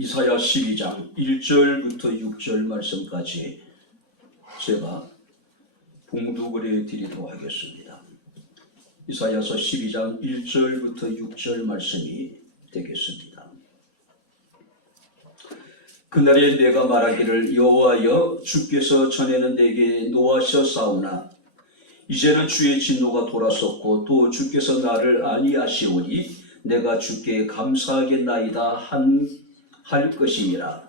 이사야 12장 1절부터 6절 말씀까지 제가 봉독을 해드리도록 하겠습니다. 이사야서 12장 1절부터 6절 말씀이 되겠습니다. 그날에 내가 말하기를 여호와여 주께서 전에는 내게 노하셨사오나 이제는 주의 진노가 돌아섰고 또 주께서 나를 아니하시오니 내가 주께 감사하겠나이다 할 것이니라.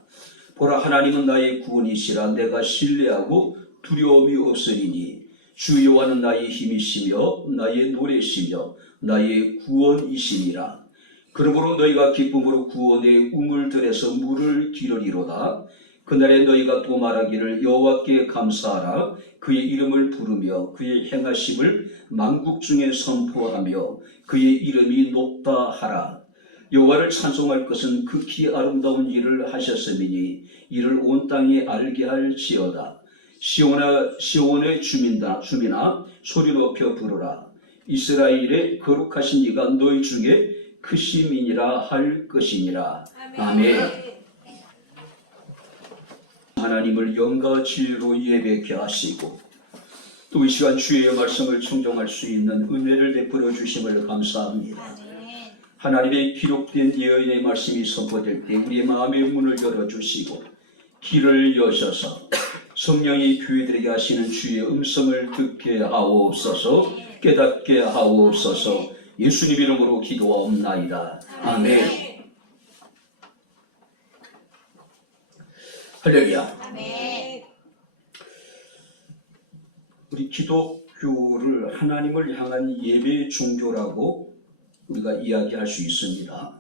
보라, 하나님은 나의 구원이시라. 내가 신뢰하고 두려움이 없으리니 주 여호와는 나의 힘이시며 나의 노래시며 나의 구원이시니라. 그러므로 너희가 기쁨으로 구원의 우물들에서 물을 기르리로다. 그날에 너희가 또 말하기를 여호와께 감사하라. 그의 이름을 부르며 그의 행하심을 만국 중에 선포하며 그의 이름이 높다 하라. 여호와를 찬송할 것은 극히 아름다운 일을 하셨음이니 이를 온 땅에 알게 할지어다. 시온의 주민아 소리 높여 부르라. 이스라엘의 거룩하신 이가 너희 중에 크심이니라 할 것이니라. 아멘. 하나님을 영과 진리로 예배케 하시고 또 이 시간 주의 말씀을 청정할 수 있는 은혜를 베풀어 주심을 감사합니다. 하나님의 기록된 예언의 말씀이 선포될 때 우리의 마음의 문을 열어주시고 길을 여셔서 성령이 교회들에게 하시는 주의 음성을 듣게 하옵소서. 깨닫게 하옵소서. 예수님 이름으로 기도하옵나이다. 아멘. 할렐루야. 아멘. 우리 기독교를 하나님을 향한 예배 종교라고 우리가 이야기할 수 있습니다.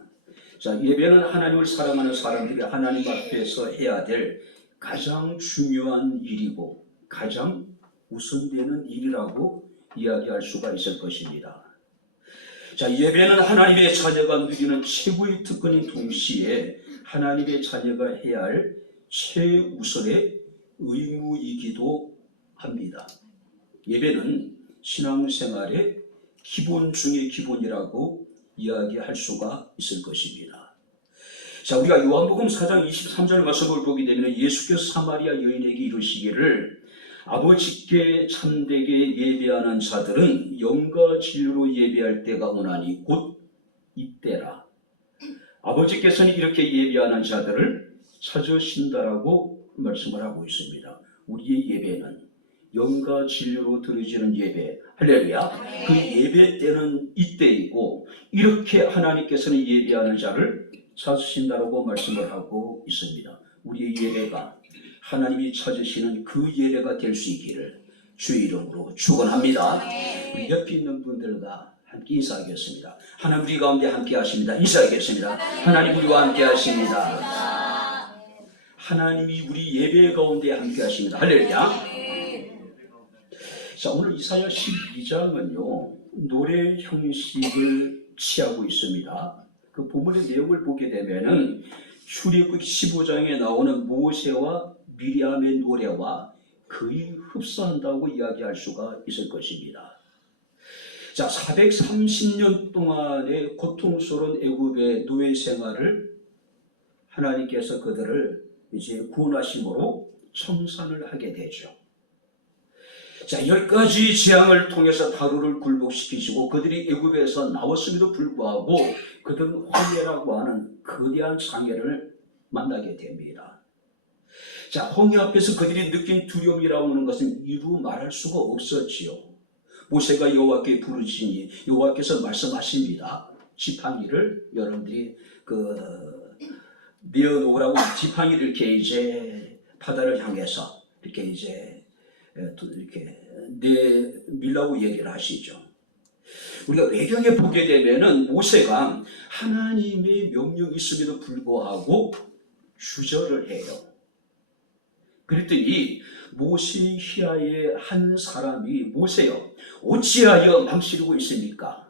자, 예배는 하나님을 사랑하는 사람들이 하나님 앞에서 해야 될 가장 중요한 일이고 가장 우선되는 일이라고 이야기할 수가 있을 것입니다. 자, 예배는 하나님의 자녀가 누리는 최고의 특권인 동시에 하나님의 자녀가 해야 할 최우선의 의무이기도 합니다. 예배는 신앙생활의 기본 중의 기본이라고 이야기할 수가 있을 것입니다. 자, 우리가 요한복음 4장 23절 말씀을 보게 되면 예수께서 사마리아 여인에게 이르시기를 아버지께 참되게 예배하는 자들은 영과 진리로 예배할 때가 오나니 곧 이때라. 아버지께서는 이렇게 예배하는 자들을 찾으신다라고 말씀을 하고 있습니다. 우리의 예배는 영과 진리로 드려지는 예배, 할렐루야. 그 예배 때는 이때이고 이렇게 하나님께서는 예배하는 자를 찾으신다라고 말씀을 하고 있습니다. 우리의 예배가 하나님이 찾으시는 그 예배가 될 수 있기를 주의 이름으로 축원합니다. 우리 옆에 있는 분들과 함께 인사하겠습니다. 하나님 우리 가운데 함께 하십니다. 인사하겠습니다. 하나님 우리와 함께 하십니다. 하나님이 우리 예배 가운데 함께 하십니다. 할렐루야. 자, 오늘 이사야 12장은요 노래 형식을 취하고 있습니다. 그 본문의 내용을 보게 되면은 출애굽기 15장에 나오는 모세와 미리암의 노래와 거의 흡사한다고 이야기할 수가 있을 것입니다. 자, 430년 동안의 고통스러운 애굽의 노예 생활을 하나님께서 그들을 이제 구원하심으로 청산을 하게 되죠. 자, 10가지 재앙을 통해서 바로를 굴복시키시고 그들이 애굽에서 나왔음에도 불구하고 그들은 홍해라고 하는 거대한 장애를 만나게 됩니다. 자, 홍해 앞에서 그들이 느낀 두려움이라고 하는 것은 이루 말할 수가 없었지요. 모세가 여호와께 부르시니 여호와께서 말씀하십니다. 지팡이를 여러분들이 내어놓으라고 지팡이를 이렇게 이제 바다를 향해서 이렇게 이제 내밀라고 얘기를 하시죠. 우리가 외경에 보게 되면은 모세가 하나님의 명령이 있음에도 불구하고 주저를 해요. 그랬더니 모세 휘하의 한 사람이 모세여 어찌하여 망치르고 있습니까?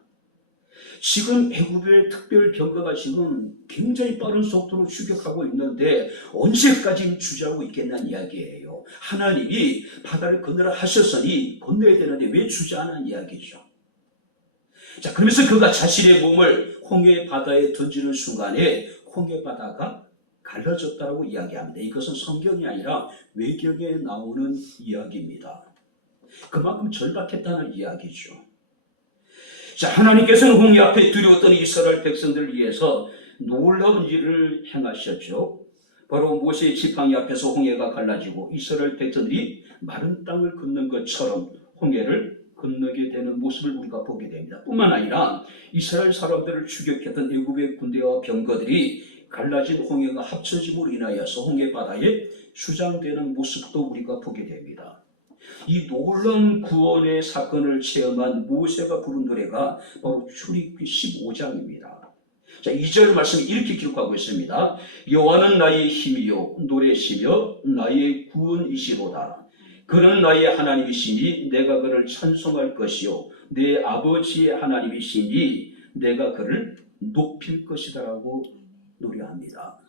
지금 애굽의 특별 병거가 지금 굉장히 빠른 속도로 추격하고 있는데 언제까지 주저하고 있겠다는 이야기예요. 하나님이 바다를 건너라 하셨으니 건너야 되는데 왜 주저하는 이야기죠. 자, 그러면서 그가 자신의 몸을 홍해 바다에 던지는 순간에 홍해 바다가 갈라졌다고 이야기합니다. 이것은 성경이 아니라 외경에 나오는 이야기입니다. 그만큼 절박했다는 이야기죠. 자, 하나님께서는 홍해 앞에 두려웠던 이스라엘 백성들을 위해서 놀라운 일을 행하셨죠. 바로 모세의 지팡이 앞에서 홍해가 갈라지고 이스라엘 백성들이 마른 땅을 걷는 것처럼 홍해를 건너게 되는 모습을 우리가 보게 됩니다. 뿐만 아니라 이스라엘 사람들을 추격했던 애굽의 군대와 병거들이 갈라진 홍해가 합쳐짐으로 인하여서 홍해 바다에 수장되는 모습도 우리가 보게 됩니다. 이 놀라운 구원의 사건을 체험한 모세가 부른 노래가 바로 출애굽기 15장입니다. 자, 2절 말씀이 이렇게 기록하고 있습니다. 여호와는 나의 힘이요 노래시며 나의 구원이시로다. 그는 나의 하나님이시니 내가 그를 찬송할 것이요 내 아버지의 하나님이시니 내가 그를 높일 것이다라고 노래합니다.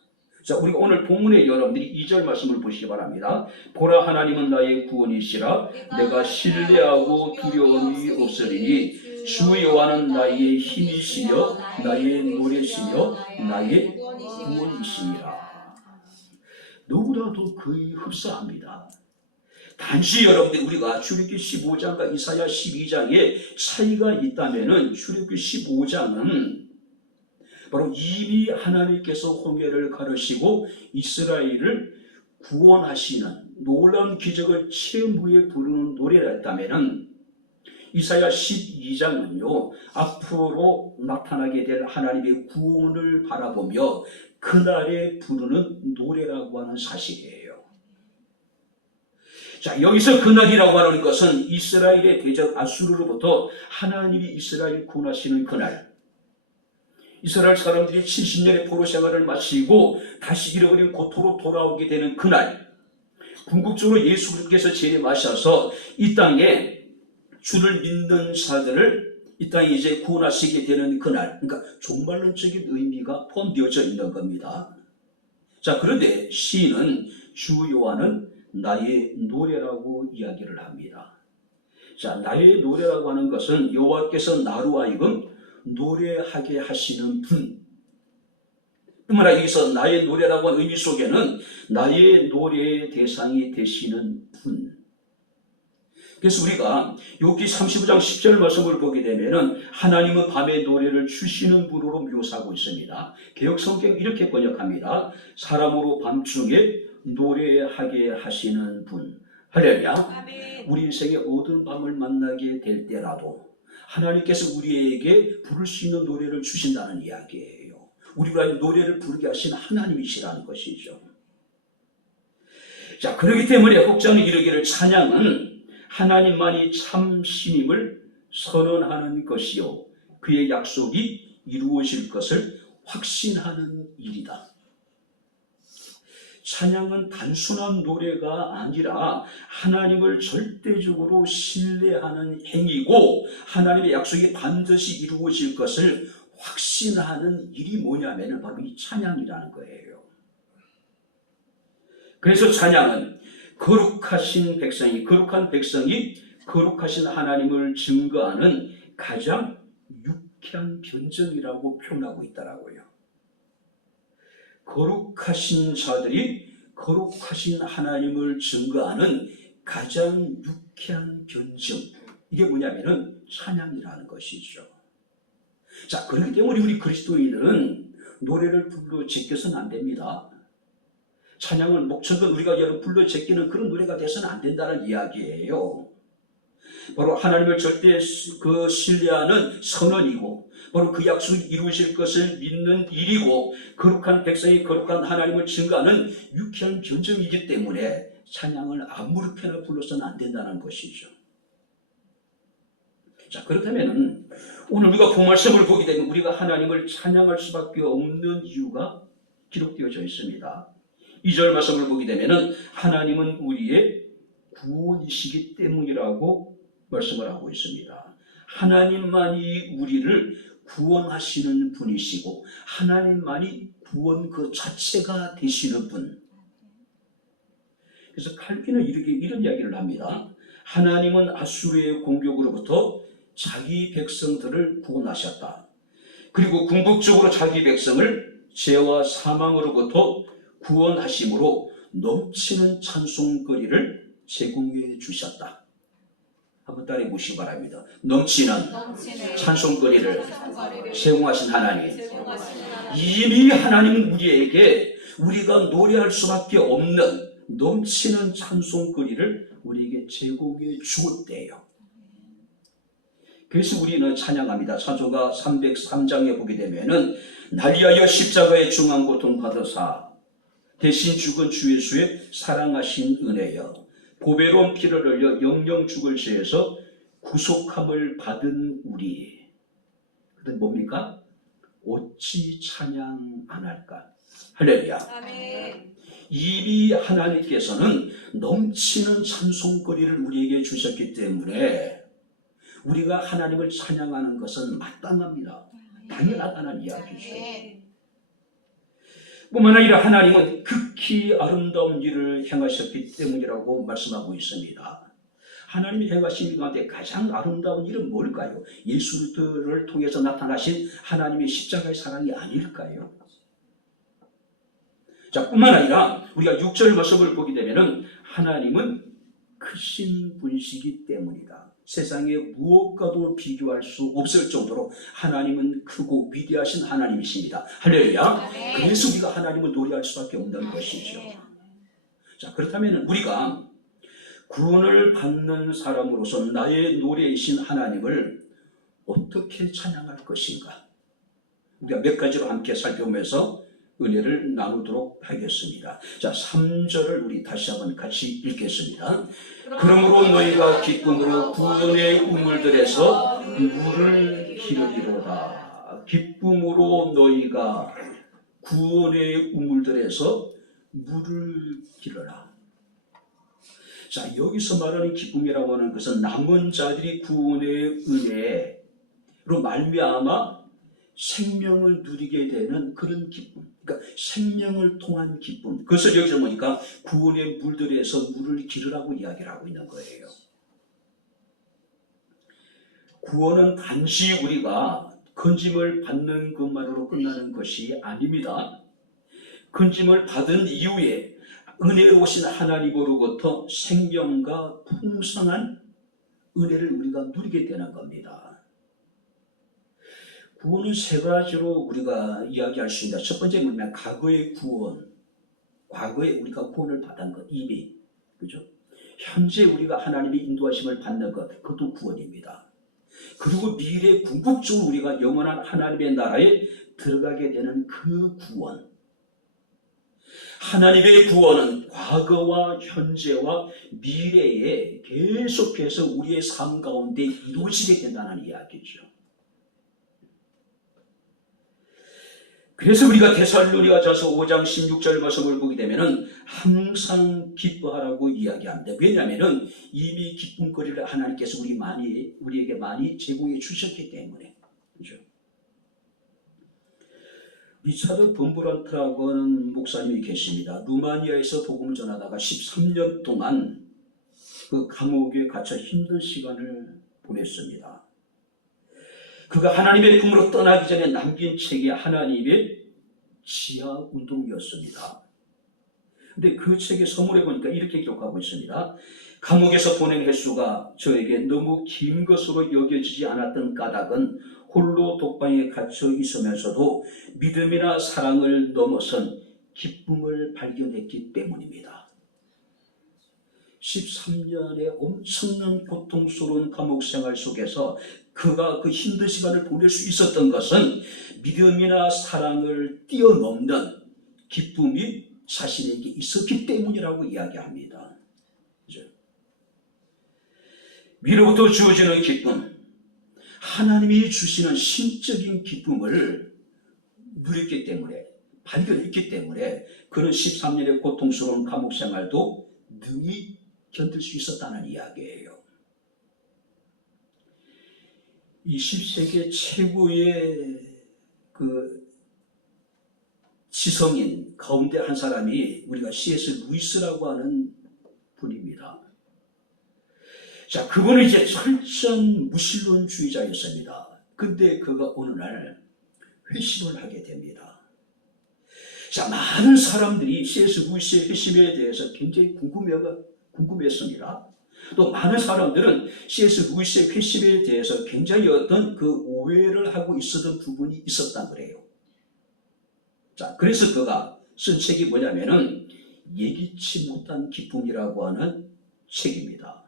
자, 우리가 오늘 본문에 여러분들이 2절 말씀을 보시기 바랍니다. 보라, 하나님은 나의 구원이시라. 내가 신뢰하고 두려움이 없으리니 주 여호와는 나의 힘이시며 나의 노래시며 나의 구원이시니라. 너무나도 거의 흡사합니다. 단지 여러분들 우리가 출애굽기 15장과 이사야 12장에 차이가 있다면은 출애굽기 15장은 바로 이미 하나님께서 홍해를 가르시고 이스라엘을 구원하시는 놀라운 기적을 체험 후에 부르는 노래였다면은 이사야 12장은요 앞으로 나타나게 될 하나님의 구원을 바라보며 그날에 부르는 노래라고 하는 사실이에요. 자, 여기서 그날이라고 하는 것은 이스라엘의 대적 아수르로부터 하나님이 이스라엘 구원하시는 그날, 이스라엘 사람들이 70년의 포로 생활을 마치고 다시 잃어버린 고토로 돌아오게 되는 그날, 궁극적으로 예수 그리스도께서 재림하셔서 이 땅에 주를 믿는 자들을 이 땅에 이제 구원하시게 되는 그날, 그러니까 종말론적인 의미가 포함되어져 있는 겁니다. 자, 그런데 시인은 주 여호와는 나의 노래라고 이야기를 합니다. 자, 나의 노래라고 하는 것은 여호와께서 나로 하여금 노래하게 하시는 분. 뿐만 아니라 여기서 나의 노래라고 하는 의미 속에는 나의 노래의 대상이 되시는 분. 그래서 우리가 욥기 35장 10절 말씀을 보게 되면은 하나님은 밤에 노래를 주시는 분으로 묘사하고 있습니다. 개역 성경 이렇게 번역합니다. 사람으로 밤중에 노래하게 하시는 분. 할렐루야. 우리 인생의 어두운 밤을 만나게 될 때라도 하나님께서 우리에게 부를 수 있는 노래를 주신다는 이야기예요. 우리가 노래를 부르게 하신 하나님이시라는 것이죠. 자, 그렇기 때문에 혹자는 이르기를 찬양은 하나님만이 참 신임을 선언하는 것이요 그의 약속이 이루어질 것을 확신하는 일이다. 찬양은 단순한 노래가 아니라 하나님을 절대적으로 신뢰하는 행위고 하나님의 약속이 반드시 이루어질 것을 확신하는 일이 뭐냐면 바로 이 찬양이라는 거예요. 그래서 찬양은 거룩한 백성이 거룩하신 하나님을 증거하는 가장 유쾌한 변정이라고 표현하고 있더라고요. 거룩하신 자들이 거룩하신 하나님을 증거하는 가장 유쾌한 변증, 이게 뭐냐면은 찬양이라는 것이죠. 자, 그렇기 때문에 우리 그리스도인들은 노래를 불러 제껴서는 안 됩니다. 찬양을 목청껏 우리가 불러 제끼는 그런 노래가 돼서는 안 된다는 이야기예요. 바로 하나님을 절대 신뢰하는 선언이고 바로 그 약속이 이루어질 것을 믿는 일이고 거룩한 백성이 거룩한 하나님을 증거하는 유쾌한 변정이기 때문에 찬양을 아무렇게나 불러서는 안 된다는 것이죠. 자, 그렇다면 오늘 우리가 본 말씀을 보게 되면 우리가 하나님을 찬양할 수밖에 없는 이유가 기록되어져 있습니다. 2절 말씀을 보게 되면 하나님은 우리의 구원이시기 때문이라고 말씀을 하고 있습니다. 하나님만이 우리를 구원하시는 분이시고 하나님만이 구원 그 자체가 되시는 분. 그래서 칼빈은 이런 이야기를 합니다. 하나님은 아수르의 공격으로부터 자기 백성들을 구원하셨다. 그리고 궁극적으로 자기 백성을 죄와 사망으로부터 구원하심으로 넘치는 찬송거리를 제공해 주셨다. 한번 따라해 보시기 바랍니다. 넘치는 찬송거리를 제공하신 하나님. 이미 하나님은 우리에게 우리가 노래할 수밖에 없는 넘치는 찬송거리를 우리에게 제공해 주었대요. 그래서 우리는 찬양합니다. 찬송가 303장에 보게 되면은 날 위하여 십자가의 중한 고통 받으사 대신 죽은 주 예수의 사랑하신 은혜여 보배로운 피를 흘려 영영 죽을 죄에서 구속함을 받은 우리. 그때 뭡니까? 어찌 찬양 안 할까? 할렐루야. 아멘. 이미 하나님께서는 넘치는 찬송거리를 우리에게 주셨기 때문에 우리가 하나님을 찬양하는 것은 마땅합니다. 당연하다는 이야기죠. 뿐만 아니라 하나님은 극히 아름다운 일을 행하셨기 때문이라고 말씀하고 있습니다. 하나님이 행하신 일 가운데 가장 아름다운 일은 뭘까요? 예수를 통해서 나타나신 하나님의 십자가의 사랑이 아닐까요? 자, 뿐만 아니라 우리가 6절 말씀을 보게 되면은 하나님은 크신 분이시기 때문이다. 세상에 무엇과도 비교할 수 없을 정도로 하나님은 크고 위대하신 하나님이십니다. 할렐루야. 그래서 우리가 하나님을 노래할 수밖에 없는 것이죠. 자, 그렇다면 우리가 구원을 받는 사람으로서 나의 노래이신 하나님을 어떻게 찬양할 것인가? 우리가 몇 가지로 함께 살펴보면서 은혜를 나누도록 하겠습니다. 자, 3절을 우리 다시 한번 같이 읽겠습니다. 그러므로 너희가 기쁨으로 구원의 우물들에서 물을 기르리로다. 기쁨으로 너희가 구원의 우물들에서 물을 기르라. 자, 여기서 말하는 기쁨이라고 하는 것은 남은 자들이 구원의 은혜로 말미암아 생명을 누리게 되는 그런 기쁨. 그러니까 생명을 통한 기쁨. 그것을 여기서 보니까 구원의 물들에서 물을 기르라고 이야기를 하고 있는 거예요. 구원은 단지 우리가 건짐을 받는 것만으로 끝나는 것이 아닙니다. 건짐을 받은 이후에 은혜로우신 하나님으로부터 생명과 풍성한 은혜를 우리가 누리게 되는 겁니다. 구원은 세 가지로 우리가 이야기할 수 있습니다. 첫 번째 뭐냐면 과거의 구원. 과거에 우리가 구원을 받은 것, 이미. 그죠? 현재 우리가 하나님의 인도하심을 받는 것, 그것도 구원입니다. 그리고 미래 궁극적으로 우리가 영원한 하나님의 나라에 들어가게 되는 그 구원. 하나님의 구원은 과거와 현재와 미래에 계속해서 우리의 삶 가운데 이루어지게 된다는 이야기죠. 그래서 우리가 데살로니가전서 5장 16절 말씀을 보게 되면은 항상 기뻐하라고 이야기합니다. 왜냐하면은 이미 기쁨거리를 하나님께서 우리에게 많이 제공해 주셨기 때문에. 그렇죠? 리차드 범브란트라고 하는 목사님이 계십니다. 루마니아에서 복음을 전하다가 13년 동안 그 감옥에 갇혀 힘든 시간을 보냈습니다. 그가 하나님의 품으로 떠나기 전에 남긴 책이 하나님의 지하 운동이었습니다. 근데 그 책의 서문에 보니까 이렇게 기록하고 있습니다. 감옥에서 보낸 횟수가 저에게 너무 긴 것으로 여겨지지 않았던 까닭은 홀로 독방에 갇혀 있으면서도 믿음이나 사랑을 넘어선 기쁨을 발견했기 때문입니다. 13년의 엄청난 고통스러운 감옥 생활 속에서 그가 그 힘든 시간을 보낼 수 있었던 것은 믿음이나 사랑을 뛰어넘는 기쁨이 자신에게 있었기 때문이라고 이야기합니다. 그죠? 위로부터 주어지는 기쁨, 하나님이 주시는 신적인 기쁨을 누렸기 때문에, 발견했기 때문에 그는 13년의 고통스러운 감옥 생활도 능히 견딜 수 있었다는 이야기예요. 20세기 최고의 그 지성인 가운데 한 사람이 우리가 C.S. 루이스라고 하는 분입니다. 자, 그분은 이제 철저한 무신론주의자였습니다. 근데 그가 어느 날 회심을 하게 됩니다. 자, 많은 사람들이 C.S. 루이스의 회심에 대해서 굉장히 궁금했습니다. 또 많은 사람들은 C.S. 루이스의 회심에 대해서 굉장히 어떤 그 오해를 하고 있었던 부분이 있었단 그래요. 자, 그래서 그가 쓴 책이 뭐냐면은 예기치 못한 기쁨이라고 하는 책입니다.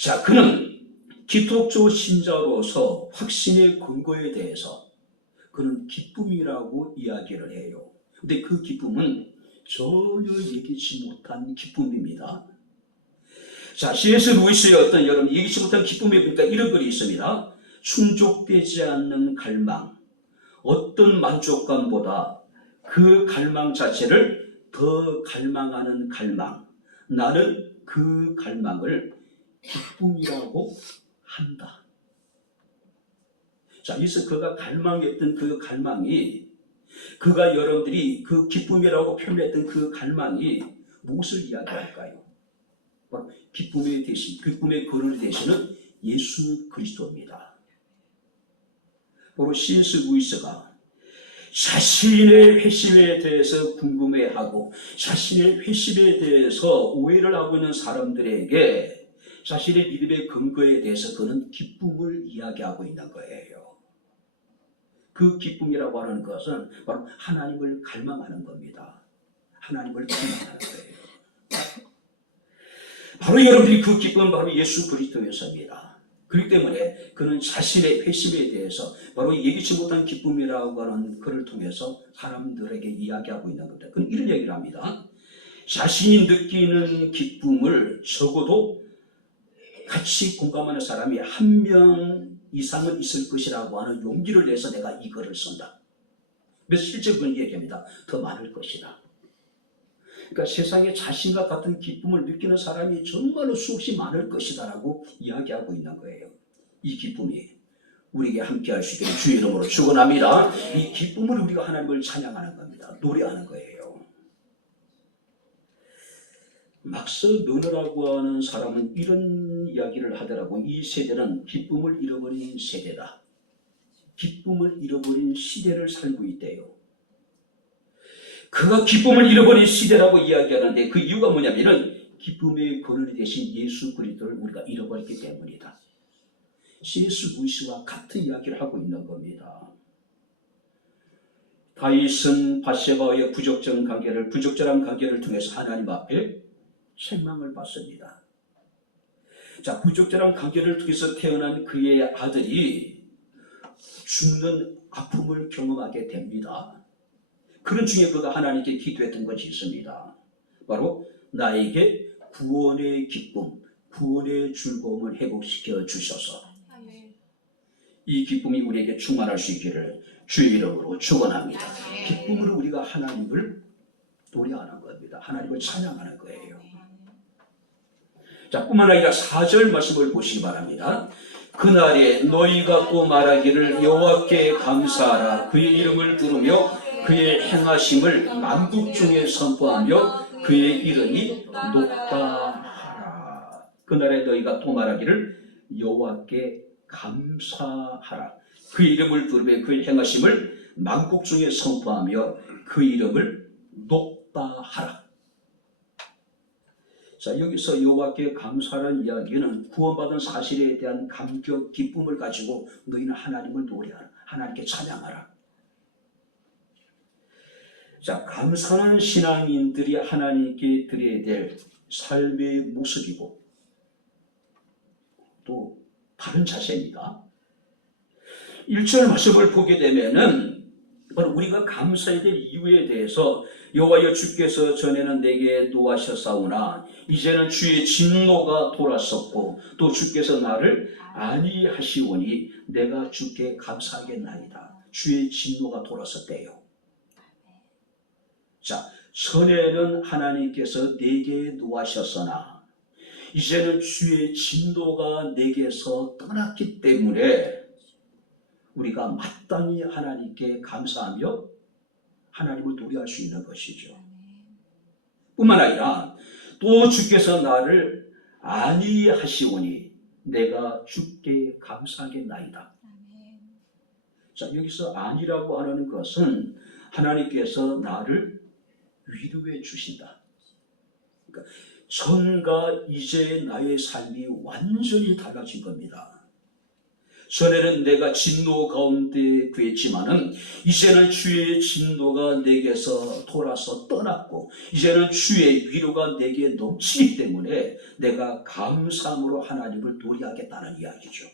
자, 그는 기독교 신자로서 확신의 근거에 대해서 그는 기쁨이라고 이야기를 해요. 근데 그 기쁨은 전혀 예기치 못한 기쁨입니다. 자, C.S. 루이스의 어떤 여러분 예기치 못한 기쁨에 보니까 이런 글이 있습니다. 충족되지 않는 갈망, 어떤 만족감보다 그 갈망 자체를 더 갈망하는 갈망, 나는 그 갈망을 기쁨이라고 한다. 자, 그래서 그가 갈망했던 그 갈망이, 그가 여러분들이 그 기쁨이라고 표현했던 그 갈망이 무엇을 이야기할까요? 기쁨의 대신, 기쁨의 근원이 되시는 예수 그리스도입니다. 바로 C.S. 루이스가 자신의 회심에 대해서 궁금해하고 자신의 회심에 대해서 오해를 하고 있는 사람들에게 자신의 믿음의 근거에 대해서 그는 기쁨을 이야기하고 있는 거예요. 그 기쁨이라고 하는 것은 바로 하나님을 갈망하는 겁니다. 하나님을 갈망하는 거예요. 바로 여러분들이 그 기쁨은 바로 예수 그리스도였습니다. 그렇기 때문에 그는 자신의 회심에 대해서 바로 예기치 못한 기쁨이라고 하는 글을 통해서 사람들에게 이야기하고 있는 겁니다. 그는 이런 얘기를 합니다. 자신이 느끼는 기쁨을 적어도 같이 공감하는 사람이 한 명 이상은 있을 것이라고 하는 용기를 내서 내가 이 글을 쓴다. 그래서 실제 그런 얘기합니다. 더 많을 것이다. 그러니까 세상에 자신과 같은 기쁨을 느끼는 사람이 정말로 수없이 많을 것이다라고 이야기하고 있는 거예요. 이 기쁨이 우리에게 함께할 수 있기를 주의 이름으로 축원합니다. 이 기쁨을 우리가 하나님을 찬양하는 겁니다. 노래하는 거예요. 막스 너너라고 하는 사람은 이런 이야기를 하더라고. 이 세대는 기쁨을 잃어버린 세대다. 기쁨을 잃어버린 시대를 살고 있대요. 그가 기쁨을 잃어버린 시대라고 이야기하는데 그 이유가 뭐냐면은 기쁨의 근원이 되신 예수 그리스도를 우리가 잃어버렸기 때문이다. C.S. 루이스와 같은 이야기를 하고 있는 겁니다. 다윗은 밧세바와의 부적절한 관계를 통해서 하나님 앞에 책망을 받습니다. 자, 부적절한 관계를 통해서 태어난 그의 아들이 죽는 아픔을 경험하게 됩니다. 그런 중에 그가 하나님께 기도했던 것이 있습니다. 바로 나에게 구원의 기쁨, 구원의 즐거움을 회복시켜 주셔서 이 기쁨이 우리에게 충만할 수 있기를 주의 이름으로 축원합니다. 기쁨으로 우리가 하나님을 노래하는 겁니다. 하나님을 찬양하는 거예요. 자, 뿐만 아니라 4절 말씀을 보시기 바랍니다. 그날에 너희가 또 말하기를 여호와께 감사하라. 그의 이름을 부르며 그의 행하심을 만국 중에 선포하며 그의 이름이 높다 하라. 그날에 너희가 또 말하기를 여호와께 감사하라. 그의 이름을 부르며 그의 행하심을 만국 중에 선포하며 그 이름을 높다 하라. 자, 여기서 여호와께 감사하는 이야기는 구원받은 사실에 대한 감격, 기쁨을 가지고 너희는 하나님을 노래하라. 하나님께 찬양하라. 자, 감사하는 신앙인들이 하나님께 드려야 될 삶의 모습이고 또 다른 자세입니다. 1절 말씀을 보게 되면은 바로 우리가 감사해야 될 이유에 대해서 여호와여 주께서 전에는 내게 노하셨사오나 이제는 주의 진노가 돌았었고 또 주께서 나를 안위하시오니 내가 주께 감사하겠나이다. 주의 진노가 돌았었대요. 자, 전에는 하나님께서 내게 노하셨으나 이제는 주의 진노가 내게서 떠났기 때문에 우리가 마땅히 하나님께 감사하며 하나님을 노래할 수 있는 것이죠. 뿐만 아니라 또 주께서 나를 안위하시오니 내가 주께 감사하겠나이다. 자, 여기서 안위라고 하는 것은 하나님께서 나를 위로해 주신다. 그러니까 전과 이제 나의 삶이 완전히 달라진 겁니다. 전에는 내가 진노 가운데 구했지만은 이제는 주의 진노가 내게서 돌아서 떠났고 이제는 주의 위로가 내게 넘치기 때문에 내가 감사함으로 하나님을 노래하겠다는 이야기죠.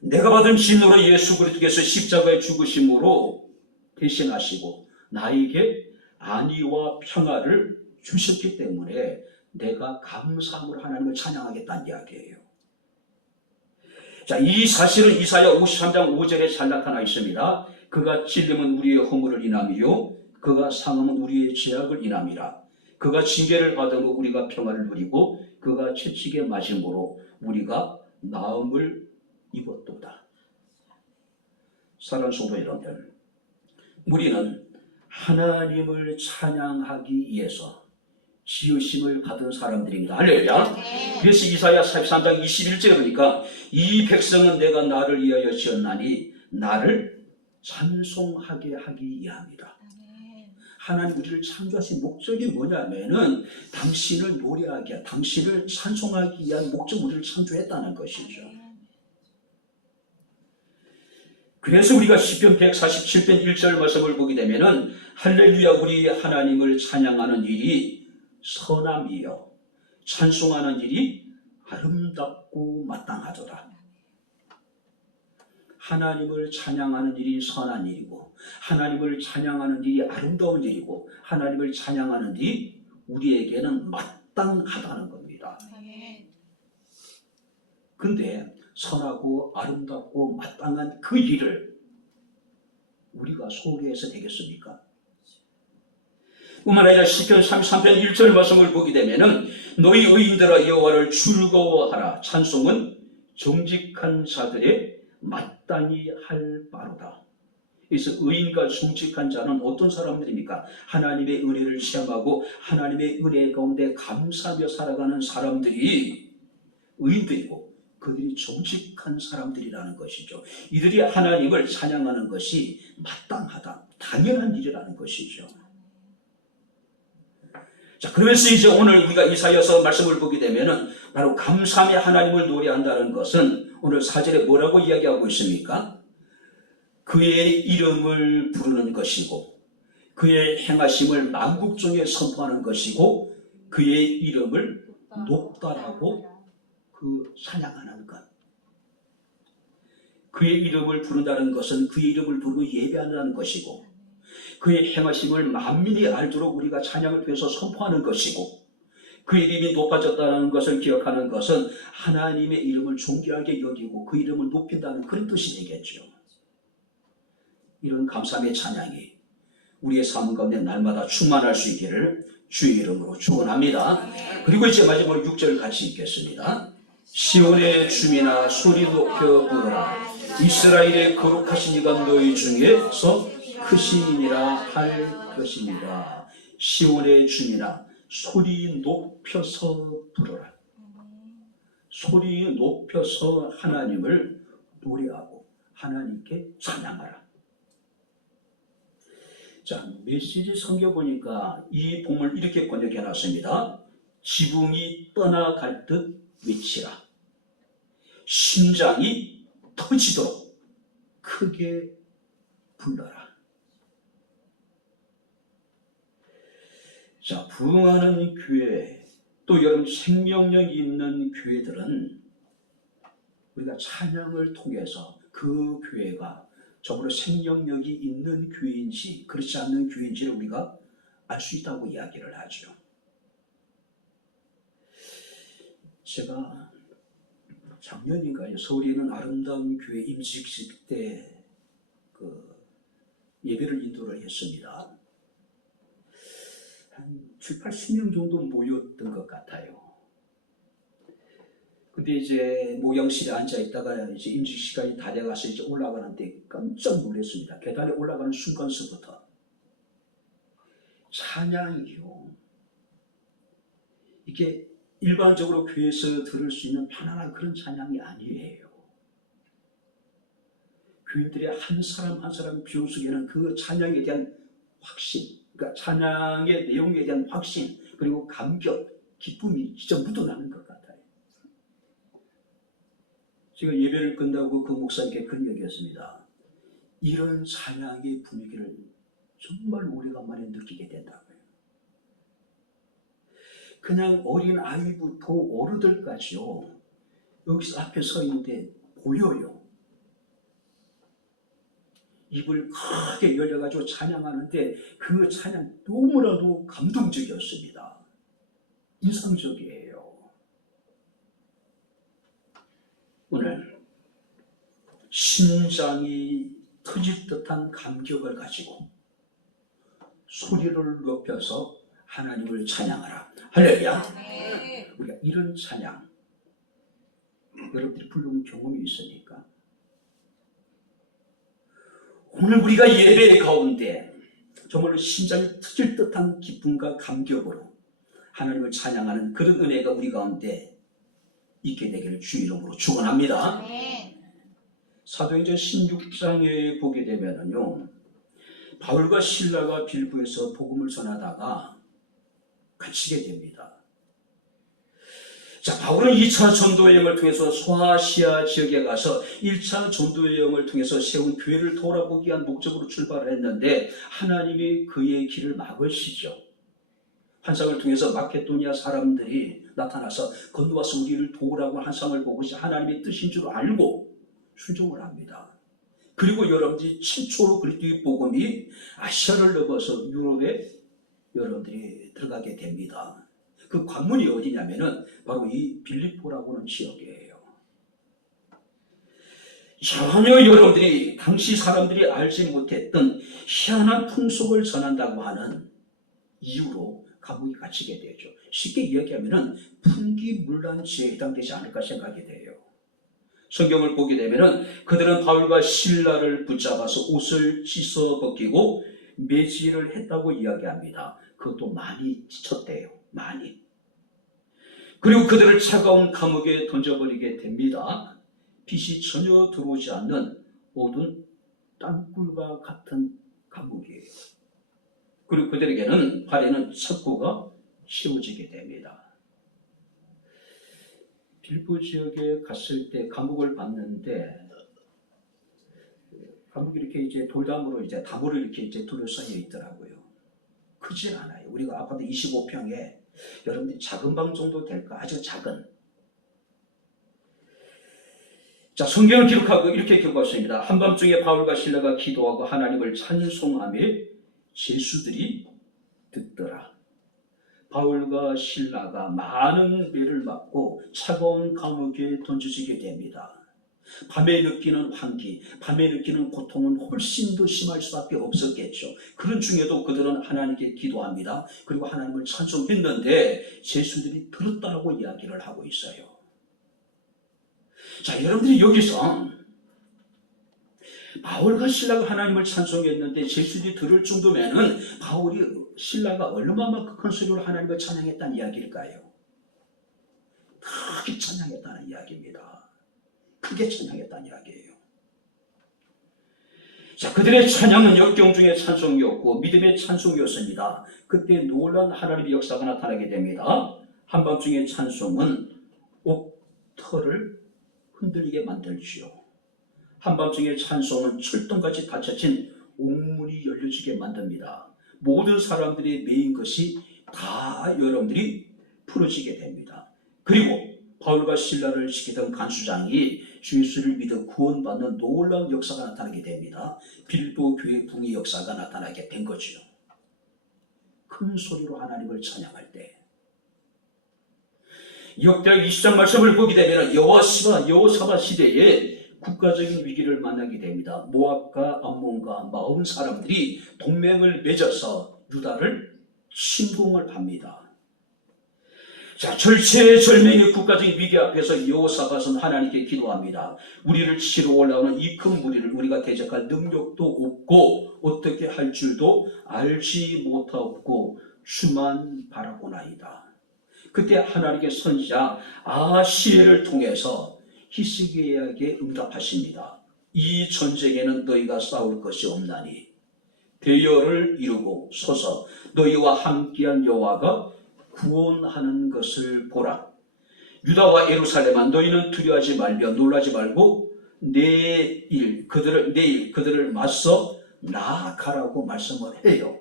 내가 받은 진노로 예수 그리스도께서 십자가의 죽으심으로 대신하시고 나에게 안위와 평화를 주셨기 때문에 내가 감사함으로 하나님을 찬양하겠다는 이야기예요. 자, 이 사실은 이사야 53장 5절에 잘 나타나 있습니다. 그가 찔림은 우리의 허물을 인함이요 그가 상함은 우리의 죄악을 인함이라. 그가 징계를 받음으로 우리가 평화를 누리고 그가 채찍에 맞음으로 우리가 나음을 입었도다. 사랑하는 성도 여러분들, 우리는 하나님을 찬양하기 위해서 지으심을 받은 사람들입니다. 할렐루야. 그래서 이사야 43장 21절에 보니까 이 백성은 내가 나를 위하여 지었나니 나를 찬송하게 하기 위함이다. 하나님 우리를 창조하신 목적이 뭐냐면은 당신을 노래하게, 당신을 찬송하기 위한 목적 우리를 창조했다는 것이죠. 그래서 우리가 시편 147편 1절 말씀을 보게 되면은 할렐루야 우리 하나님을 찬양하는 일이 선함이요 찬송하는 일이 아름답고 마땅하도다. 하나님을 찬양하는 일이 선한 일이고 하나님을 찬양하는 일이 아름다운 일이고 하나님을 찬양하는 일이 우리에게는 마땅하다는 겁니다. 근데 선하고 아름답고 마땅한 그 일을 우리가 소홀히해서 되겠습니까? 뿐만 아니라 시편 33편 1절 말씀을 보게 되면은 너희 의인들아 여호와를 즐거워하라. 찬송은 정직한 자들의 마땅히 할 바로다. 그래서 의인과 정직한 자는 어떤 사람들입니까? 하나님의 은혜를 시험하고 하나님의 은혜 가운데 감사하며 살아가는 사람들이 의인들이고 그들이 정직한 사람들이라는 것이죠. 이들이 하나님을 찬양하는 것이 마땅하다, 당연한 일이라는 것이죠. 자, 그래서 이제 오늘 우리가 이사야서 말씀을 보게 되면은 바로 감사하며 하나님을 노래한다는 것은 오늘 4절에 뭐라고 이야기하고 있습니까? 그의 이름을 부르는 것이고 그의 행하심을 만국 중에 선포하는 것이고 그의 이름을 높다라고 찬양하는 것. 그의 이름을 부른다는 것은 그의 이름을 부르고 예배한다는 것이고 그의 행하심을 만민이 알도록 우리가 찬양을 통해서 선포하는 것이고 그 이름이 높아졌다는 것을 기억하는 것은 하나님의 이름을 존귀하게 여기고 그 이름을 높인다는 그런 뜻이 되겠죠. 이런 감사의 찬양이 우리의 삶 가운데 날마다 충만할 수 있기를 주의 이름으로 축원합니다. 그리고 이제 마지막으로 6절 같이 읽겠습니다. 시온의 주민아 소리 높여 부르라. 이스라엘의 거룩하신 이가 너희 중에서 크신이라 할 것입니다. 시온의 주민아 소리 높여서 부르라. 소리 높여서 하나님을 노래하고 하나님께 찬양하라. 자, 메시지 성경 보니까 이 본문을 이렇게 번역해 놨습니다. 지붕이 떠나갈 듯 외치라. 심장이 터지도록 크게 불러라. 자, 부흥하는 교회, 또 여러분 생명력이 있는 교회들은 우리가 찬양을 통해서 그 교회가 저보다 생명력이 있는 교회인지 그렇지 않는 교회인지를 우리가 알 수 있다고 이야기를 하죠. 제가 작년인가요? 서울에 있는 아름다운 교회 임직식 때 예배를 인도를 했습니다. 한 7, 80명 정도 모였던 것 같아요. 근데 이제 모양실에 앉아 있다가 이제 임직 시간이 다 돼가서 이제 올라가는데 깜짝 놀랐습니다. 계단에 올라가는 순간서부터 찬양이요. 이게 일반적으로 교회에서 들을 수 있는 편안한 그런 찬양이 아니에요. 교인들의 한 사람 한 사람 비속에는 그 찬양에 대한 확신, 그러니까 찬양의 내용에 대한 확신, 그리고 감격, 기쁨이 진짜 묻어나는 것 같아요. 제가 예배를 끝나고 그 목사님께 그런 얘기했습니다. 이런 찬양의 분위기를 정말 오래간만에 느끼게 된다고요. 그냥 어린 아이부터 어른들까지요, 여기서 앞에 서 있는데 보여요. 입을 크게 열려가지고 찬양하는데 그 찬양 너무나도 감동적이었습니다. 인상적이에요. 오늘 심장이 터질 듯한 감격을 가지고 소리를 높여서 하나님을 찬양하라. 할렐루야. 우리가 이런 찬양 여러분들이 부르는 경험이 있으니까 오늘 우리가 예배 가운데 정말로 심장이 터질 듯한 기쁨과 감격으로 하나님을 찬양하는 그런 은혜가 우리 가운데 있게 되기를 주의 이름으로 축원합니다. 사도행전 16장에 보게 되면은요, 바울과 실라가 빌보에서 복음을 전하다가 갇히게 됩니다. 자, 바울은 2차 전도 여행을 통해서 소아시아 지역에 가서 1차 전도 여행을 통해서 세운 교회를 돌아보기 위한 목적으로 출발을 했는데 하나님이 그의 길을 막으시죠. 환상을 통해서 마케도니아 사람들이 나타나서 건너와서 우리를 도우라고 환상을 보고 하나님의 뜻인 줄 알고 순종을 합니다. 그리고 여러분들이 최초로 그리스도의 복음이 아시아를 넘어서 유럽에 여러분들이 들어가게 됩니다. 그 관문이 어디냐면은 바로 이 빌립보라고 하는 지역이에요. 전혀 여러분들이 당시 사람들이 알지 못했던 희한한 풍속을 전한다고 하는 이유로 감옥에 갇히게 되죠. 쉽게 이야기하면은 풍기문란죄에 해당되지 않을까 생각이 돼요. 성경을 보게 되면은 그들은 바울과 실라를 붙잡아서 옷을 찢어 벗기고 매질을 했다고 이야기합니다. 그것도 많이 지쳤대요. 많이. 그리고 그들을 차가운 감옥에 던져버리게 됩니다. 빛이 전혀 들어오지 않는 어두운 땅굴과 같은 감옥이에요. 그리고 그들에게는 발에는 첩고가 씌워지게 됩니다. 빌보 지역에 갔을 때 감옥을 봤는데 감옥이 이렇게 이제 돌담으로 이제 다보를 이렇게 이제 둘러싸여 있더라고요. 크진 않아요. 우리가 아파트 25평에 여러분들 작은 방 정도 될까? 아주 작은. 자, 성경을 기록하고 이렇게 기록했습니다. 한밤중에 바울과 실라가 기도하고 하나님을 찬송하며 죄수들이 듣더라. 바울과 실라가 많은 매를 맞고 차가운 감옥에 던져지게 됩니다. 밤에 느끼는 환기, 밤에 느끼는 고통은 훨씬 더 심할 수밖에 없었겠죠. 그런 중에도 그들은 하나님께 기도합니다. 그리고 하나님을 찬송했는데 죄수들이 들었다고 이야기를 하고 있어요. 자, 여러분들이 여기서 바울과 신라가 하나님을 찬송했는데 죄수들이 들을 정도면은 바울이 신라가 얼마나 큰 소리로 하나님을 찬양했다는 이야기일까요? 크게 찬양했다는 이야기입니다. 크게 찬양했다는 이야기예요. 자, 그들의 찬양은 역경 중의 찬송이었고 믿음의 찬송이었습니다. 그때 놀라운 하나님의 역사가 나타나게 됩니다. 한밤중의 찬송은 옥터를 흔들리게 만들지요. 한밤중의 찬송은 철동같이 닫혀진 옥문이 열려지게 만듭니다. 모든 사람들이 메인 것이 다 여러분들이 풀어지게 됩니다. 그리고 바울과 실라를 지키던 간수장이 주 예수를 믿어 구원받는 놀라운 역사가 나타나게 됩니다. 빌보 교회 붕의 역사가 나타나게 된 거죠. 큰 소리로 하나님을 찬양할 때 역대하 20장 말씀을 보게 되면 여호사밧 시대에 국가적인 위기를 만나게 됩니다. 모압과 암몬과 마온 사람들이 동맹을 맺어서 유다를 침공을 합니다. 자, 절체절명의 국가적인 위기 앞에서 여호사밧은 하나님께 기도합니다. 우리를 치러 올라오는 이 큰 무리를 우리가 대적할 능력도 없고 어떻게 할 줄도 알지 못하고 주만 바라보나이다. 그때 하나님의 선지자 아시엘을 통해서 히스기야에게 응답하십니다. 이 전쟁에는 너희가 싸울 것이 없나니 대열을 이루고 서서 너희와 함께한 여호와가 구원하는 것을 보라. 유다와 예루살렘아, 너희는 두려워하지 말며 놀라지 말고 내일 그들을 맞서 나아가라고 말씀을 해요.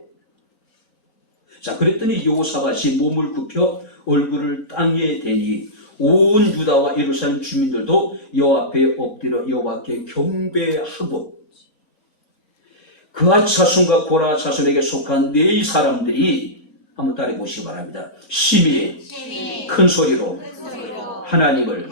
자, 그랬더니 여호사밧이 몸을 굽혀 얼굴을 땅에 대니 온 유다와 예루살렘 주민들도 여호와 앞에 엎드려 여호와께 경배하고 그앗 자손과 고라 자손에게 속한 네 사람들이 한번 따라해 보시기 바랍니다. 심히 큰 소리로 하나님을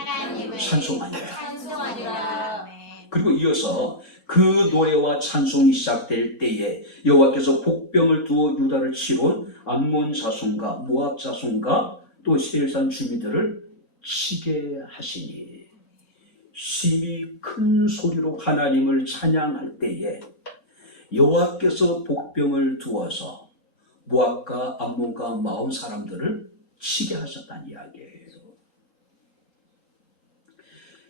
찬송하니라. 그리고 이어서 그 노래와 찬송이 시작될 때에 여호와께서 복병을 두어 유다를 치러 암몬 자손과 모압 자손과 또 세일산 주민들을 치게 하시니 심히 큰 소리로 하나님을 찬양할 때에 여호와께서 복병을 두어서 모압과 암몬과 마온 사람들을 치게 하셨다는 이야기예요.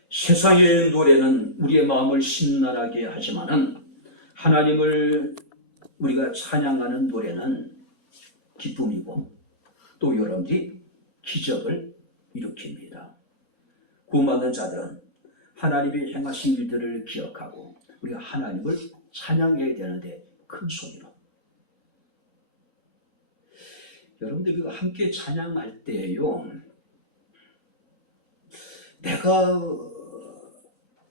세상의 노래는 우리의 마음을 심란하게 하지만은 하나님을 우리가 찬양하는 노래는 기쁨이고 또 여러분들이 기적을 일으킵니다. 구원받는 자들은 하나님이 행하신 일들을 기억하고 우리가 하나님을 찬양해야 되는데 큰 소리로. 여러분들 함께 찬양할 때요, 내가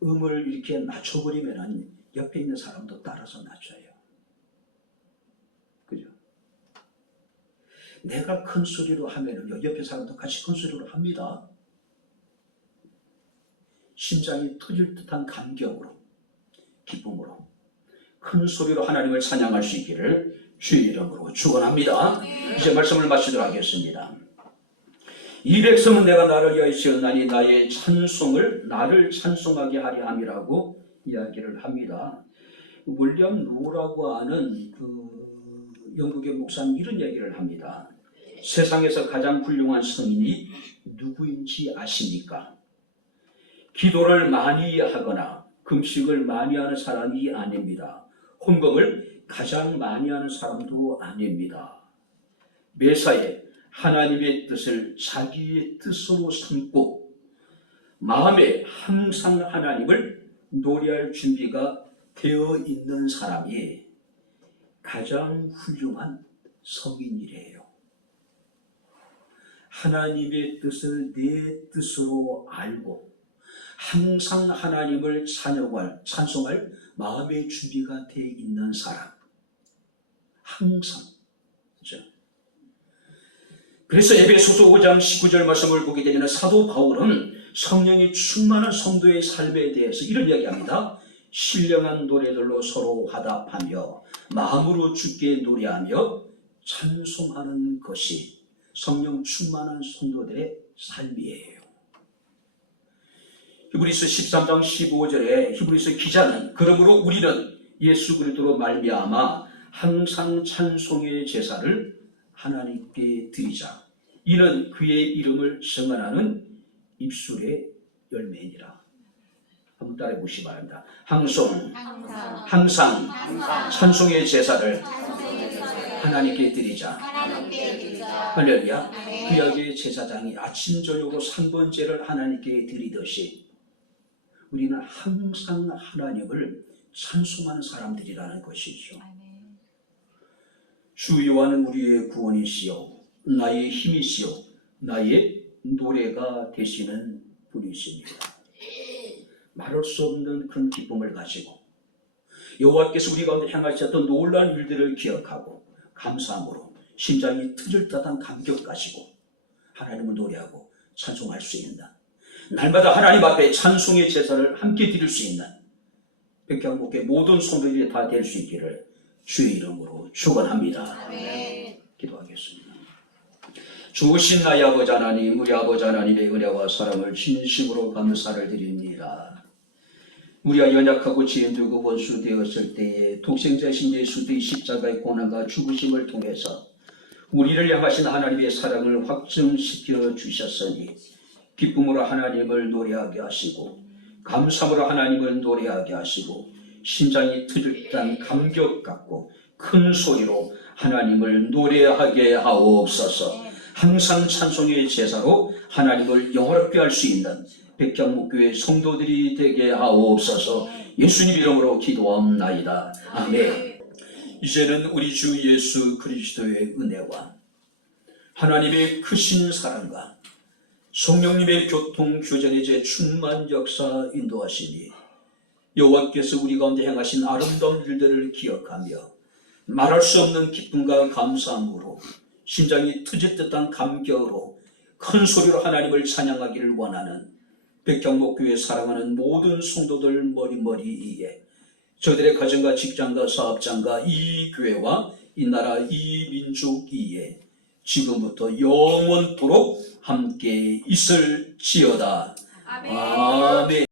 음을 이렇게 낮춰버리면 옆에 있는 사람도 따라서 낮춰요. 그죠? 내가 큰 소리로 하면은요, 옆에 사람도 같이 큰 소리로 합니다. 심장이 터질 듯한 감격으로, 기쁨으로 큰 소리로 하나님을 찬양할 수 있기를 주의 이름으로 축원합니다. 이제 말씀을 마치도록 하겠습니다. 이 백성은 내가 나를 위하여 지었나니 나의 찬송을 나를 찬송하게 하려 함이라고 이야기를 합니다. 윌리엄 로라고 하는 영국의 목사는 이런 얘기를 합니다. 세상에서 가장 훌륭한 성인이 누구인지 아십니까? 기도를 많이 하거나 금식을 많이 하는 사람이 아닙니다. 헌금을 가장 많이 하는 사람도 아닙니다. 매사에 하나님의 뜻을 자기의 뜻으로 삼고 마음에 항상 하나님을 노래할 준비가 되어 있는 사람이 가장 훌륭한 성인이래요. 하나님의 뜻을 내 뜻으로 알고 항상 하나님을 찬송할 마음의 준비가 되어 있는 사람. 항상. 그렇죠? 그래서 에베소서 5장 19절 말씀을 보게 되면 사도 바울은 성령이 충만한 성도의 삶에 대해서 이런 이야기합니다. 신령한 노래들로 서로 화답하며 마음으로 주께 노래하며 찬송하는 것이 성령 충만한 성도들의 삶이에요. 히브리서 13장 15절에 히브리서 기자는 그러므로 우리는 예수 그리스도로 말미암아 항상 찬송의 제사를 하나님께 드리자. 이는 그의 이름을 증언하는 입술의 열매니라. 한번 따라해 보시기 바랍니다. 항상 찬송의 제사를 하나님께 드리자. 할렐루야. 구약의 제사장이 아침 저녁으로 3번제를 하나님께 드리듯이 우리는 항상 하나님을 찬송하는 사람들이라는 것이죠. 주 여호와는 우리의 구원이시요 나의 힘이시요 나의 노래가 되시는 분이십니다. 말할 수 없는 그런 기쁨을 가지고 여호와께서 우리 가운데 행하셨던 놀라운 일들을 기억하고 감사함으로 심장이 터질 듯한 감격 가지고 하나님을 노래하고 찬송할 수 있는, 날마다 하나님 앞에 찬송의 제사를 함께 드릴 수 있는 백향목의 모든 성도들이 다 될 수 있기를 주의 이름으로 축원합니다. 기도하겠습니다. 주신 나의 아버지 하나님, 우리 아버지 하나님의 은혜와 사랑을 진심으로 감사를 드립니다. 우리가 연약하고 죄인들고 원수 되었을 때에 독생자신 예수의 십자가의 고난과 죽으심을 통해서 우리를 향하신 하나님의 사랑을 확증시켜 주셨으니 기쁨으로 하나님을 노래하게 하시고 감사함으로 하나님을 노래하게 하시고 심장이 터질단 감격 갖고 큰 소리로 하나님을 노래하게 하옵소서. 항상 찬송의 제사로 하나님을 영화롭게 할 수 있는 백향목교회 성도들이 되게 하옵소서. 예수님 이름으로 기도합나이다. 아멘. 이제는 우리 주 예수 그리스도의 은혜와 하나님의 크신 사랑과 성령님의 교통 교전의 제 충만 역사 인도하시니 여호와께서 우리 가운데 행하신 아름다운 일들을 기억하며 말할 수 없는 기쁨과 감사함으로 심장이 터질 듯한 감격으로 큰 소리로 하나님을 찬양하기를 원하는 백향목교회 사랑하는 모든 성도들 머리머리에 저들의 가정과 직장과 사업장과 이 교회와 이 나라 이 민족 이에 지금부터 영원토록 함께 있을지어다. 아멘.